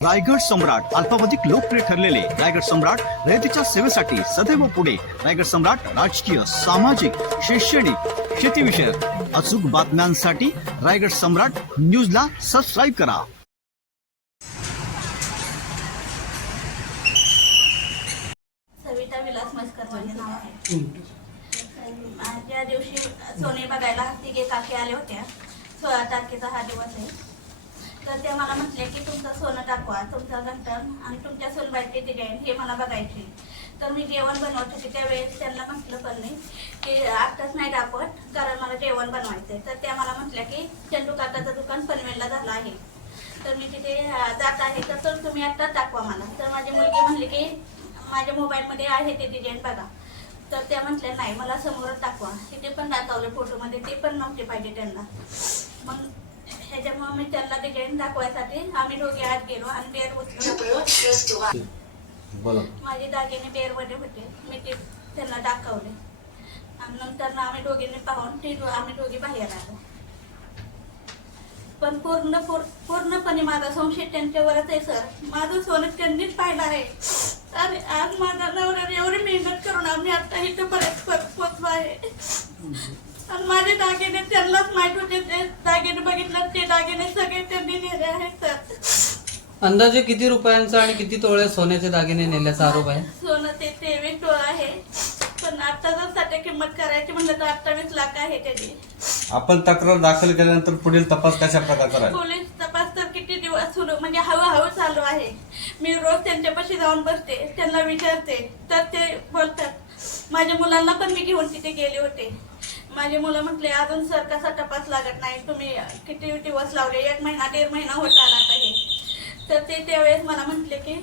रायगड सम्राट अल्पावधिक लोकप्रिय ठरलेले रायगड सम्राट रयतेच्या सेवेसाठी सदैव पुढे. रायगड सम्राट राजकीय सामाजिक शैक्षणिक शेतीविषयक अचूक बातम्यांसाठी रायगड सम्राट न्यूजला सबस्क्राईब करा. सविता विलास माझे नाव आहे. ज्या दिवशी सोने बघायला तिघे काकी आले होत्या सोळा तारखेचा हा दिवस आहे. तर ते मला म्हटले की तुमचं सोनं दाखवा तुमचा घंटन आणि तुमच्या सोनबाईचे डिझाईन हे मला बघायचे. तर मी जेवण बनवत होते त्यावेळेस त्यांना म्हटलं पण नाही की आत्ताच नाही दाखवत कारण मला जेवण बनवायचं आहे तर त्या मला म्हटल्या की चंदू काकाचं दुकान पनवेलला झालं आहे. तर मी तिथे जात आहे. तर तर तुम्ही आत्ताच दाखवा मला. तर माझी मुलगी म्हणली की माझ्या मोबाईलमध्ये आहे ते डिझाईन बघा. तर त्या म्हटल्या नाही मला समोरच दाखवा. तिथे पण दाखवलं फोटोमध्ये ते पण नव्हते पाहिजे त्यांना. मग ह्याच्यामुळे मी त्यांना डिझाईन दाखवायसाठी आम्ही दोघे आत गेलो आणि बेर उचलून बोला. माझे दागिने बेरमध्ये होते. मी ते त्यांना दाखवले. आणि नंतर आम्ही दोघींनी पाहून ते दो- आम्ही दोघी बाहेर आलो. पण पूर्ण पूर- पूर्णपणे माझा संशय त्यांच्यावरच आहे सर माझं सोनं त्यांनीच पाहिलं आहे. आणि आज माझ्या नवऱ्याने एवढी मेहनत करून आम्ही आता इथं परत परत पोचलो आहे. आणि माझे दागिने त्यांनाच माहीत होते. ते दागिने बघितलं ते दागिने सगळे त्यांनी नेले आहेत. सर अंदाजे किती रुपयांचा आणि किती तोळे सोन्याचे दागिने नेल्याचा आरोप आहे? सोनं ते तेवीस टोळ आहे. पण आता जर सध्या किंमत करायची म्हणलं तर अठ्ठावीस लाख आहे त्याची. आपण तक्रार दाखल केल्यानंतर पुढील तपास कशा प्रकारचा राहील पोलीस तपास तर किती दिवस सुरू म्हणजे हळूहळू चालू आहे. मी रोज त्यांच्यापाशी जाऊन बसते त्यांना विचारते तर ते बोलतात. माझ्या मुलांना पण मी घेऊन तिथे गेले होते. माझे मुलं म्हटले अजून सर कसा तपास लागत नाही. तुम्ही किती दिवस लावले? एक महिना दीड महिना होत आला आता हे. तर ते त्यावेळेस मला म्हटले की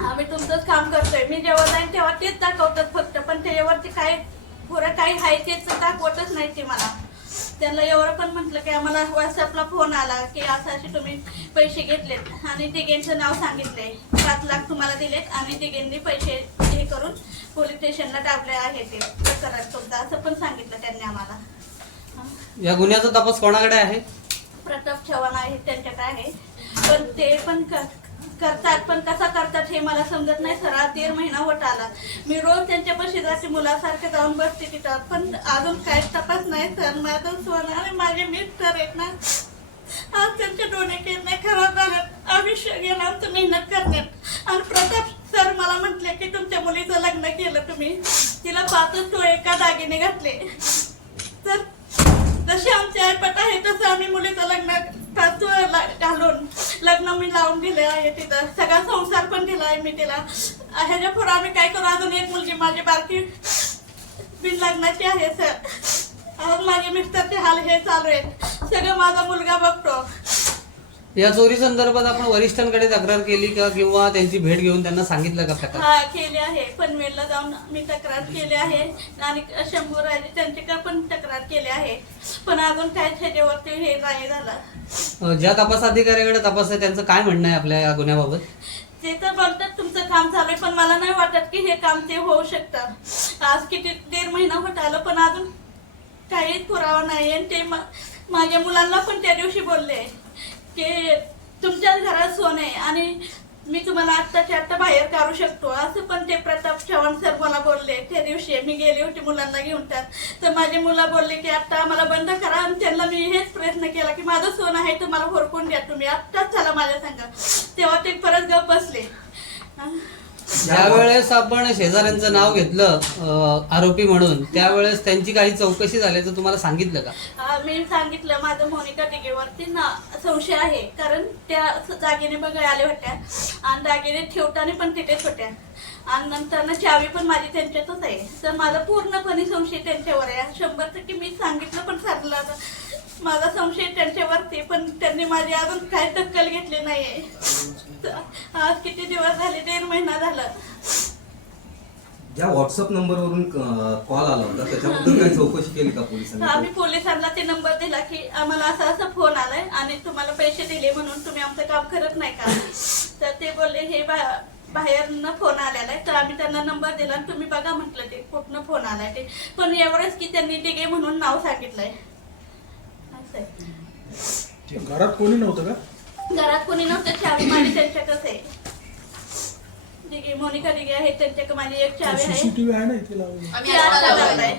आम्ही तुमचंच काम करतोय. मी जेव्हा जाईन तेव्हा तेच दाखवतात फक्त. पण त्याच्यावरती काय पुरं काही आहे तेच दाखवतच नाही ते मला. त्यांना एवढं पण म्हटलं की आम्हाला व्हॉट्सअपला फोन आला की असं असे तुम्ही पैसे घेतलेत आणि तिघेंचं नाव सांगितले पाच लाख तुम्हाला दिलेत आणि तिघेंनी पैसे हे करून पोलीस स्टेशनला टाकले आहे ते. तुमचा असं पण सांगितलं त्यांनी आम्हाला. या गुन्ह्याचा तपास कोणाकडे आहे? प्रताप चव्हाण आहे त्यांच्याकडे आहे. पण ते पण क- करतात पण कसा करतात हे मला समजत नाही. सर आज दीड महिना होत आला. मी रोज त्यांच्यापाशी जाते मुलासारखं जाऊन बसते तिथं. पण अजून काहीच तपास नाही सर. माझं सोनं आणि माझे मिस्टर आहेत ना. आज त्यांचे डोळे किरणे खराब झालेत आयुष्य गेलं आमचं मेहनत करण्यात आणि प्रताप सर मला म्हटले की तुमच्या मुलीचं लग्न केलं तुम्ही. तिला पाचच तो का दागिने घातले. तर जशी आमची आईपट आहे तसं आम्ही मुलीचं लग्न घालून. लग्न मी लावून दिले आहे तिथं. सगळा संसार पण दिला आहे मी तिला. ह्याच्या पुढे आम्ही काय करू? अजून एक मुलगी माझी बारकी बिन लग्नाची आहे सर. आज माझे मिस्टरचे हाल हे चालू आहेत. सगळं माझा मुलगा बघतो. या चोरी संदर्भात आपण वरिष्ठांकडे तक्रार केली का किंवा त्यांची भेट घेऊन त्यांना सांगितलं का प्रकार? हा केले आहे. पनवेलला जाऊन मी तक्रार केली आहे. आणि शंभू राजे त्यांच्याकडे पण तक्रार केली आहे. पण अजून काय त्याच्यावरती हे नाही झालं. अं, ज्या तपास अधिकाऱ्याकडे तपास आहे त्यांचं काय म्हणणं आहे आपल्या या गुन्ह्याबाबत? ते तर बोलतात तुमचं काम चालू आहे पण मला नाही वाटत की हे काम ते होऊ शकतं. आज किती दीड महिना होत आलं पण अजून काहीच पुरावा नाही. आणि ते मा- माझ्या मुलांना पण त्या दिवशी बोलले. की तुमच्याच घरात सोन आहे आणि मी तुम्हाला आत्ताच्या आत्ता बाहेर काढू शकतो. असं पण ते प्रताप चव्हाण सर मला बोलले. त्या दिवशी मी गेले होते मुलांना घेऊन त्यात. तर माझे मुलं बोलले की आत्ता आम्हाला बंद करा. आणि त्यांना मी हेच प्रयत्न केला की माझं सोनं आहे तुम्हाला होरकून द्या तुम्ही. आत्ताच झाला माझ्या सांगा. तेव्हा ते परत गप बसले. ज्यावेळेस आपण शेजाऱ्यांचं नाव घेतलं आरोपी म्हणून त्यावेळेस त्यांची काही चौकशी झाल्याचं तुम्हाला सांगितलं का? अं, मी सांगितलं माझं मोनिका टिकेवरती ना संशय आहे. कारण त्या दागिने बघायला आल्या होत्या. आणि दागिने ठेवताना पण तिथेच होत्या. आणि नंतर ना चावी पण माझी त्यांच्यातच आहे. तर माझा पूर्णपणे संशय त्यांच्यावर आहे. शंभर टक्के मी सांगितलं पण सांगलं आता. माझा संशय त्यांच्यावरती पण त्यांनी माझी अजून काही दखल घेतली नाहीये. तर आज किती दिवस झाले दीड महिना झाला. ज्या व्हॉट्सअप नंबरवरून कॉल आला होता त्याच्याबद्दल काही चौकशी केली का पोलिसांनी? आम्ही पोलिसांना ते नंबर दिला की आम्हाला असा असा फोन आलाय आणि तुम्हाला पैसे दिले म्हणून तुम्ही आमचं काम करत नाही का? तर ते बोलले हे बा- बाहेरनं फोन आलेला आहे. तर आम्ही त्यांना नंबर दिला आणि तुम्ही बघा म्हटलं ते कुठनं फोन आलाय ते. पण एवढंच की त्यांनी दिघे म्हणून नाव सांगितलंय. असं आहे. घरात कोणी नव्हतं का? घरात कोणी नव्हतं चावी माझी त्यांच्याकडे आहे. दिघे मोनिका दिघे आहे त्यांच्याकडे माझी एक चावी आहे. सीसीटीव्ही आहे ना इथे आम्ही आता लावली.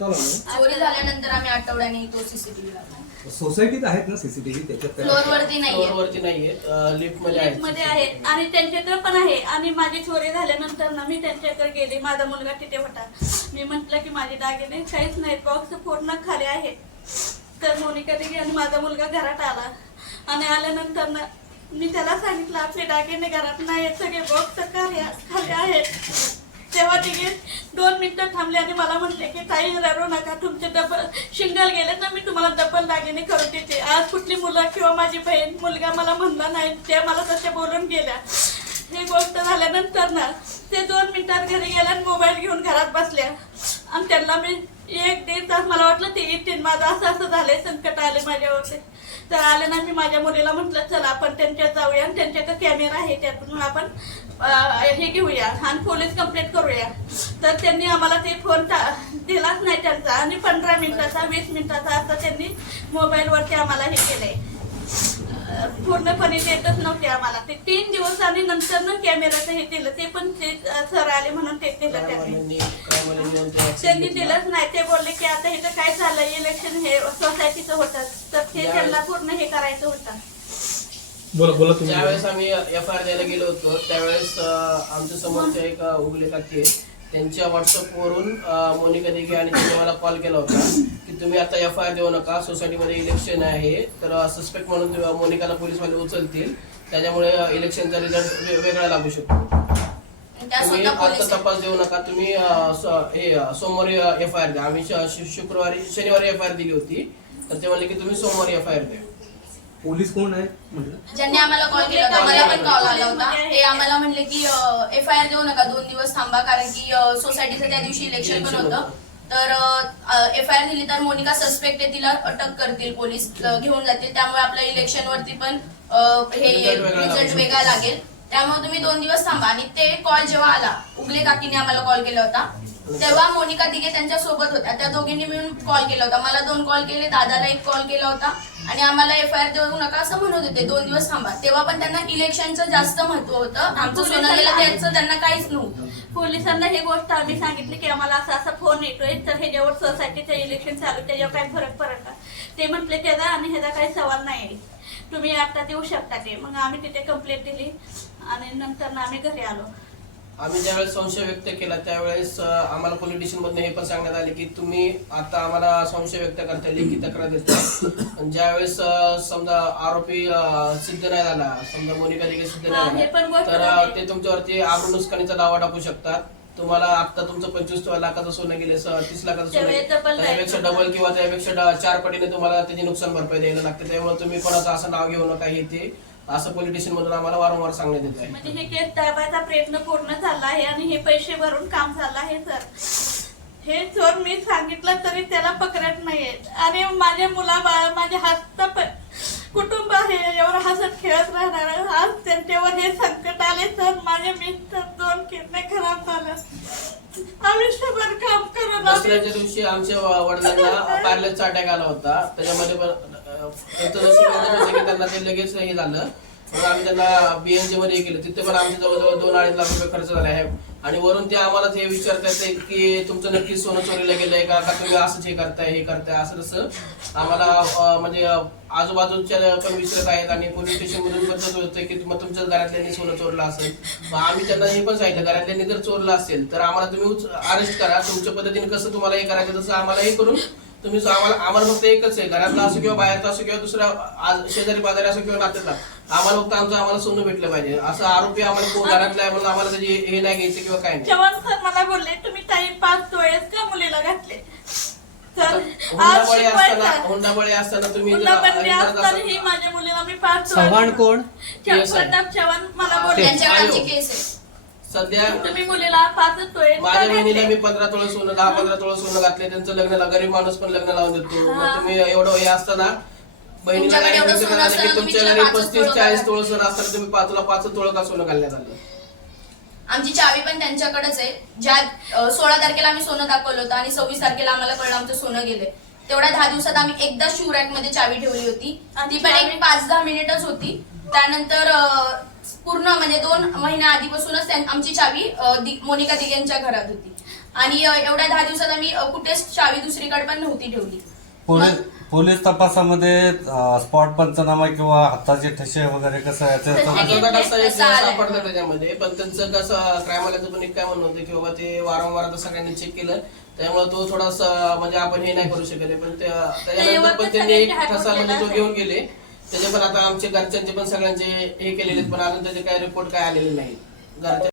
चोरी झाल्यानंतर आम्ही आठवड्याने तो सीसीटीव्ही लावला. सोसायटीत आहेत ना सीसीटीव्ही त्याच्यात काय? फ्लोअर वरती नाहीये. फ्लोअरवरती नाहीये. लिफ्टमध्ये आहेत मध्ये आहे आणि त्यांच्याकडे पण आहे. आणि माझी चोरी झाल्यानंतर ना मी त्यांच्याकडे गेले. माझा मुलगा तिथे होता. मी म्हटलं की माझे दागिने काहीच नाही बॉक्स पूर्ण खाली आहे. तर मोनिका दिली आणि माझा मुलगा घरात आला. आणि आल्यानंतर ना मी त्याला सांगितलं आपले दागिने घरात नाही आहेत सगळे बॉक्स खाली खाली आहेत. तेव्हा तिघे दोन मिनिटं थांबले आणि मला म्हटले की ताई रडू नका तुमचे डबल शिंगल गेले तर मी तुम्हाला डबल दागिने करून देते. आज कुठली मुलं किंवा माझी बहीण मुलगा मला म्हणला नाही त्या मला तसे बोलून गेल्या. हे गोष्ट झाल्यानंतर ना ते दोन मिनिटात घरी गेल्या आणि मोबाईल घेऊन घरात बसल्या. आणि त्यांना मी एक दीड तास मला वाटलं ते येतील माझं असं असं झालंय संकट आले माझ्यावरती. तर आले ना मी माझ्या मुलीला म्हटलं चला आपण त्यांच्या जाऊया आणि त्यांच्याकडे कॅमेरा आहे त्यातून आपण हे घेऊया आणि पोलीस कंप्लेंट करूया. तर त्यांनी आम्हाला ते फोन टा- दिलाच नाही त्यांचा. आणि पंधरा मिनिटाचा वीस मिनिटाचा असं त्यांनी मोबाईलवरती आम्हाला हे केलंय. पूर्णपणे देतच नव्हते आम्हाला. ते तीन दिवस आणि नंतर ना कॅमेराचं हे दिलं ते पण ते सर आले म्हणून ते दिलं त्यांनी. त्यांनी. दिलंच नाही. ते बोलले की आता इथं काय झालं? इलेक्शन हे सोसायटीचं होतं. तर ते त्यांना पूर्ण हे करायचं होतं. बोला बोला तुम्ही. ज्यावेळेस आम्ही एफ आय आर द्यायला गेलो होतो त्यावेळेस आमच्या समोरच्या एक उगले काकी. त्यांच्या व्हॉट्सअपवरून मोनिका दिघे आणि त्यांनी मला कॉल केला होता की तुम्ही आता एफ आय आर देऊ नका सोसायटीमध्ये इलेक्शन आहे तर सस्पेक्ट म्हणून मोनिकाला पोलीसवाले उचलतील. त्याच्यामुळे इलेक्शनचा रिझल्ट वेगळा लागू शकतो. तुम्ही आता तपास देऊ नका तुम्ही हे सोमवारी एफ आय आर द्या. आम्ही शुक्रवारी शनिवारी एफ आय आर दिली होती. तर ते म्हणले की तुम्ही सोमवारी एफ आय आर द्या. पोलीस कोण आहेत म्हटलं? ज्यांनी आम्हाला कॉल केला होता मला पण कॉल आला होता. ते आम्हाला म्हणले की एफ आय आर देऊ नका दोन दिवस थांबा कारण की सोसायटीचं त्या दिवशी इलेक्शन पण होतं. तर एफ आय आर दिली तर मोनिका सस्पेक्ट आहे तिला अटक करतील पोलीस घेऊन जातील. त्यामुळे आपल्या इलेक्शन वरती पण हे रिझल्ट वेगळा लागेल. त्यामुळे तुम्ही दोन दिवस थांबा. आणि ते कॉल जेव्हा आला उगले काकीने आम्हाला कॉल केला होता तेव्हा मोनिका दिघे त्यांच्यासोबत होत्या. त्या दोघींनी मिळून कॉल केला होता. मला दोन कॉल केले दादाला एक कॉल केला होता. आणि आम्हाला एफ आय आर देऊ नका असं म्हणत होते. दोन दिवस थांबा. तेव्हा पण त्यांना इलेक्शनचं जास्त महत्त्व होतं. आमचं सोनं गेलं त्याचं त्यांना काहीच नव्हतं. पोलिसांना ही गोष्ट आम्ही सांगितली की आम्हाला असा असा फोन येतोय. तर ह्याच्यावर सोसायटीचं इलेक्शन चालू त्याच्यावर काय फरक पडत ते म्हटले त्याचा आणि ह्याचा काही सवाल नाही तुम्ही आता देऊ शकता ते. मग आम्ही तिथे कंप्लेंट दिली. आणि नंतर आम्ही घरी आलो. आम्ही ज्यावेळेस संशय व्यक्त केला त्यावेळेस आम्हाला पोलीस मधून हे पण सांगण्यात आले की तुम्ही आता आम्हाला संशय व्यक्त करता लेखी तक्रार देता ज्यावेळेस समजा आरोपी सिद्ध नाही झाला समजा मोनिका दिघे सिद्ध नाही झाला तर ते तुमच्यावरती आबरू नुकसानीचा दावा टाकू शकतात. तुम्हाला आता तुमचं पंचवीस लाखाचं सोनं गेले तीस लाखाचं सोनं त्यापेक्षा डबल किंवा त्यापेक्षा चार पटीने तुम्हाला त्याची नुकसान भरपाई द्यायला लागते. त्यामुळे तुम्ही कोणाचं असं नाव घेऊ नका हे ते असं पोलीस स्टेशन मधून आम्हाला वारंवार सांगण्यात येत आहे म्हणजे हे केस दाबायचा प्रयत्न पूर्ण झाला आहे आणि हे पैसे भरून काम झालं आहे सर. हे चोर मी सांगितलं तरी त्याला पकडत नाहीयेत आणि माझ्या मुला बाळा माझे हस्त कुटुंब आहे एवढं हसत खेळत राहणार आज त्यांच्यावर हे संकट आले तर माझे मिस्टर दोन किडने खराब झालं. आयुष्यभर काम दसऱ्याच्या दिवशी आमच्या वडिलांना पॅरलेसचा अटॅक आला होता. त्याच्यामध्ये त्यांचं नशीब होतं की त्यांना ते लगेच हे झालं. म्हणून आम्ही त्यांना बीएनजी मध्ये हे केलं. तिथे पण आमचे जवळजवळ दोन अडीच लाख रुपये खर्च झाले आहे. आणि वरून ते आम्हाला हे विचारतात की तुमचं नक्की सोनं चोरीला गेलंय का? का तुम्ही असंच हे करताय हे करताय असं तसं आम्हाला म्हणजे आजूबाजूच्या पण विचारत आहेत आणि पोलीस स्टेशन मधून पण तसं होतं की मग तुमच्या घरातल्यांनी सोनं चोरलं असेल. मग आम्ही त्यांना हे पण सांगितलं घरातल्यांनी जर चोरलं असेल तर आम्हाला तुम्ही अरेस्ट करा. तुमच्या पद्धतीने कसं तुम्हाला हे करायचं तसं आम्हाला हे करून तुम्ही आम्हाला आम्हाला फक्त एकच आहे घरातला असो किंवा बाहेरचा असो किंवा दुसऱ्या आज शेजारी पाजारी असो किंवा नात्यातला आम्हाला फक्त आमचं आम्हाला सोनं भेटलं पाहिजे. असं आरोपी आम्हाला को- घरातला आहे म्हणून आम्हाला त्याची हे नाही घ्यायचं किंवा काय नाही. चव्हाण सर मला बोलले तुम्ही ताई पाच तोळेच का मुलीला घातले? तर आज हुंडाबळी असताना शिकवायचं हुंडाबळी असताना तुम्ही जर हे असतानाही माझ्या मुलीला मी पाच चव्हाण कोण? चव्हाण- चव्हाण मला बोलले. आयो. केस आहे. सध्या तुम्ही मुलीला माझ्या बहिणीला घातले? मी पंधरा तोळे सोनं दहा पंधरा तोळे सोनं घातले. त्यांचं लग्न गरीब माणूस पण लग्न लावून देतो. मग. तुम्ही एवढं हे असताना बहिणीला तुमच्या घरी पस्तीस तोळं चाळीस तोळे सोनं असताना तुम्ही पाच तुला पाच तोळं का सोनं घालण्यात आलं? आमची चावी पण त्यांच्याकडेच आहे. ज्या सोळा तारखेला आम्ही सोनं दाखवलं होतं आणि सव्वीस तारखेला आम्हाला कळलं आमचं सोनं गेलंय. तेवढ्या दहा दिवसात आम्ही एकदा शू रॅकमध्ये चावी ठेवली होती. ती पण एक पाच दहा मिनिटच होती. त्यानंतर पूर्ण म्हणजे दोन महिन्या आधीपासूनच आमची चावी मोनिका दिगेंच्या घरात होती. आणि एवढ्या दहा दिवसात आम्ही कुठेच चावी दुसरीकडे पण नव्हती ठेवली. पोलीस तपासामध्ये स्पॉट पंचनामा किंवा हाताचे ठसे वगैरे कसं. सापडलं त्याच्यामध्ये. पण त्यांचं कसं क्रायमालाचं पण एक काय म्हणणं होतं की बाबा ते वारंवार आता सगळ्यांनी चेक केलं. त्यामुळे तो थोडासा म्हणजे आपण हे नाही करू शकले पण त्या- त्याच्यानंतर पण त्यांनी एक ठसा म्हणजे तो घेऊन गेले. त्याचे पण आता आमचे घरच्यांचे पण सगळ्यांचे हे केलेले आहेत, पण अजून त्याचे काही रिपोर्ट काय आलेले नाही घरच्या